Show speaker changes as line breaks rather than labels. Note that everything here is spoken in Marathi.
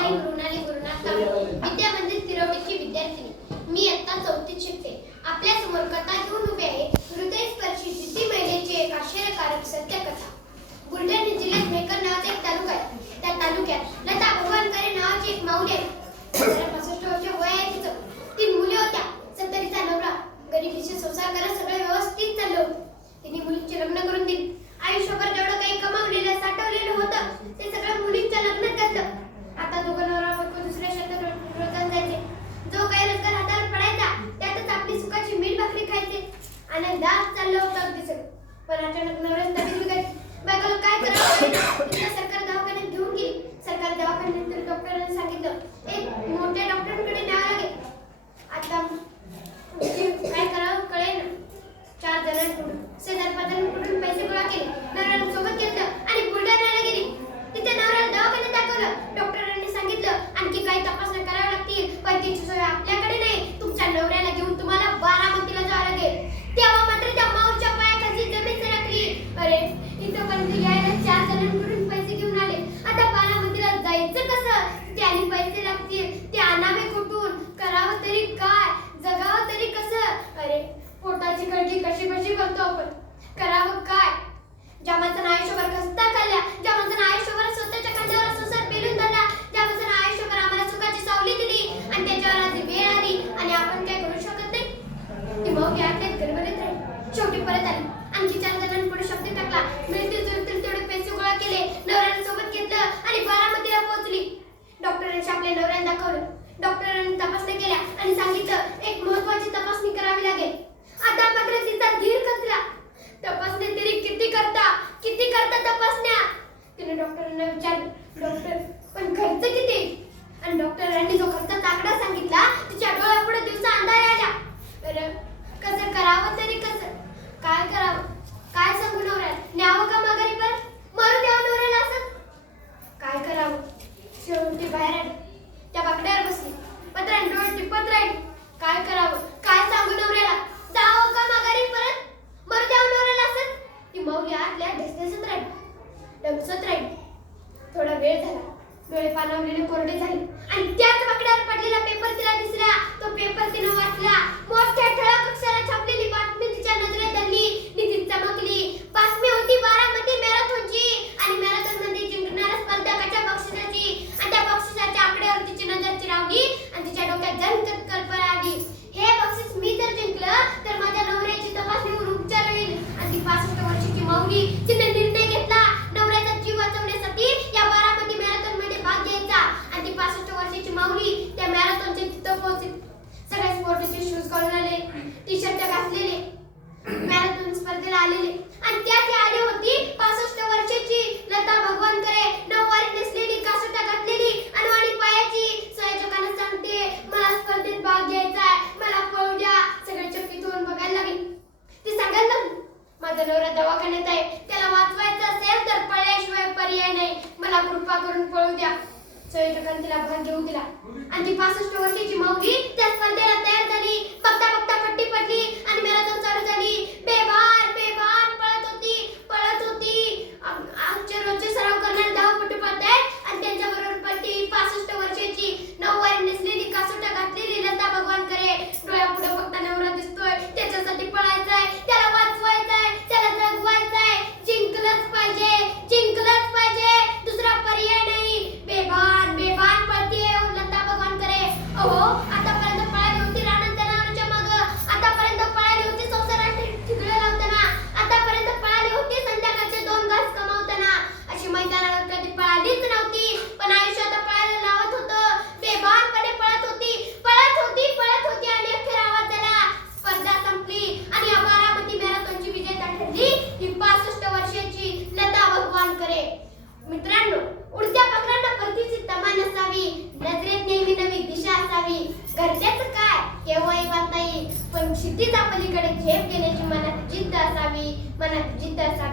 कुमारी मृणाली गुरुनाथ विद्या मंदिर तिरवडीची विद्यार्थिनी. मी आता चौथीत शिकते. आपल्यासमोर कथा घेऊन उभे आहे. हृदयस्पर्शी जिद्दी महिलेची एक आश्चर्यकारक सत्य कथा बुलढाणा जिल्ह्यात मेकर नावाचा एक तालुका आहे. त्या तालुक्यात लता भगवानकरे नावाची एक माऊली आहे तिला पासष्ट वर्ष वय आहे तिचं तीन मुली होत्या सत्तरीचा नवरा गरिबीचे संसार करत सगळं व्यवस्थित चाललं होतं तिने मुलींचे लग्न करून दिली आयुष्यभर जेवढं काही कमावलेलं साठवलेलं होतं ते सगळं मुलींच्या लग्नात घातलं आता दोघं नवरा बायको दुसऱ्या शेतात रो- रोजानं जायचे जो काही रोजगार हातावर पडायचा त्यातच आपली सुखाची मीठ भाकरी खायचे आनंदात चाललं होतं अगदी सगळं. पण अचानक नवऱ्याच तब्येत बिघडली बायकोला काय करावं? सरकार दवाखान्यात घेऊन गेली. सरकार दवाखान्यात तर डॉक्टरांनी सांगितलं एक मोठ्या डॉक्टरांकडे न्यावं लागेल आता काय करावं कळेल चार जणांकडून शेजार पाजारांकडून पैसे गोळा केले नवऱ्याला सोबत घेतलं आणि बुलढाण्याला गेली तिथे नवऱ्याला दवाखान्यात दाखवलं डॉक्टरांनी सांगितलं आणखी काही तपासण्या कराव्या लागतील पण त्याची सोय आपल्याकडे नाही तुमच्या नवऱ्याला घेऊन तुम्हाला बारामतीला जावं लागेल तेव्हा मात्र त्या माऊच्या पायाखाली जमीन सरकली अरे इथं पण यायला चार जणांकडून पैसे घेऊन आले आता बारामतीला जायचं कसं त्याने पैसे लागतील ते आणावे कुठून करावं तरी काय जगावं तरी कसं अरे पोटाची काळजी कशी कशी करतो आपण? करावं काय? ज्या माणसानं आयुष्यभर खस्ता खाल्ल्या ज्या माणसानं आयुष्यभर स्वतःच्या खांद्यावर संसार पेरून धरला ज्या माणसानं आयुष्यभर आम्हाला सुखाची सावली दिली आणि त्याच्यावर आज वेळ आली आणि आपण काय करू शकत नाही? ती मग यातल्यात गडबडीत राहील. शेवटी परत आली. आणखी चार जणांपुढे शब्द टाकला. मृत्यू जुळतील तेवढे पैसे गोळा केले नवऱ्याला सोबत घेतलं आणि बारामतीला पोहोचली. डॉक्टरांनी आपल्या नवऱ्याला दाखवलं. डॉक्टरांनी तपासण्या केल्या आणि सांगितलं एक महत्वाची तपासणी करावी लागेल आता मात्र तिचा धीर कसला तपासण्या तरी किती करता किती करता तपासण्या तिने डॉक्टरांना विचारलं डॉक्टर पण खर्च किती आणि डॉक्टरांनी जो खर्चाचा आकडा सांगितला तिच्या डोळ्यापुढे दिवसा अंधारे आल्या बरं कसं करावं तरी कसं? काय करावं? काय सांगू नवऱ्याला? न्यावं का माघारी पर मरू द्यावं नवऱ्याला असं? काय करावं? शेवटी बाहेर आली. त्या बाकड्यावर बसली. पत्राने डोळे टिपत राहिली. काय करावं? काय सांगू नवऱ्याला? जावं का माघारी परत? मरू द्यावं नवऱ्याला असं? ती मौली आतल्या धसधसत राहिली. डबसत राहिली. थोडा वेळ झाला. डोळे पाणावलेले कोरडे झाले. आणि त्याच बाकड्यावर पडलेला पेपर तिला दिसला. तो पेपर तिनं वाचला. मोठ्या ठळक अक्षरात छापलेली बातमी तिच्या नजरेत आली ती ती चमकली बातमी होती बारामती मॅरेथॉनची आणि मॅरेथॉनमध्ये जिंकणाऱ्या स्पर्धकाच्या बक्षिसाची आणि त्या बक्षिसाच्या आकड्यावर तिची नजर चिरावली आणि तिच्या डोक्यात जनकत कल्पना आली हे बक्षीस मी जर जिंकलं तर माझ्या नवऱ्याची तपासणी होऊन उपचार होईल आणि ती पासष्ट वर्षाची माऊली तिने निर्णय घेतला नवऱ्याचा जीव वाचवण्यासाठी या बारामती मॅरेथॉनमध्ये भाग घ्यायचा आणि ती पासष्ट वर्षाची माऊली त्या मॅरेथॉनच्या तिथं पोहोचली सगळे स्पोर्टचे शूज घालून आले टी शर्ट घातलेले मॅरेथॉन स्पर्धेला आलेले. आणि त्या ती आली होती पासष्ट वर्षाची लता भगवंतरे नऊवारी नेसलेली कासोटा घातलेली अनवाणी पायाची संयोजकांना सांगते मला स्पर्धेत भाग घ्यायचा आहे. मला पळू द्या. सगळे चक्की होऊन बघायला लागले. ती सांगायला लागली माझा नवरा दवाखान्यात आहे. त्याला वाचवायचं असेल तर पळल्याशिवाय पर्याय नाही. मला कृपा करून पळू द्या. संयोजकांनी तिला भाग घेऊ दिला. आणि ती पासष्ट वर्षाची माऊली स्वामींकडे झेप घेण्याची मनात जिद्द असावी मनात जिद्द असावी.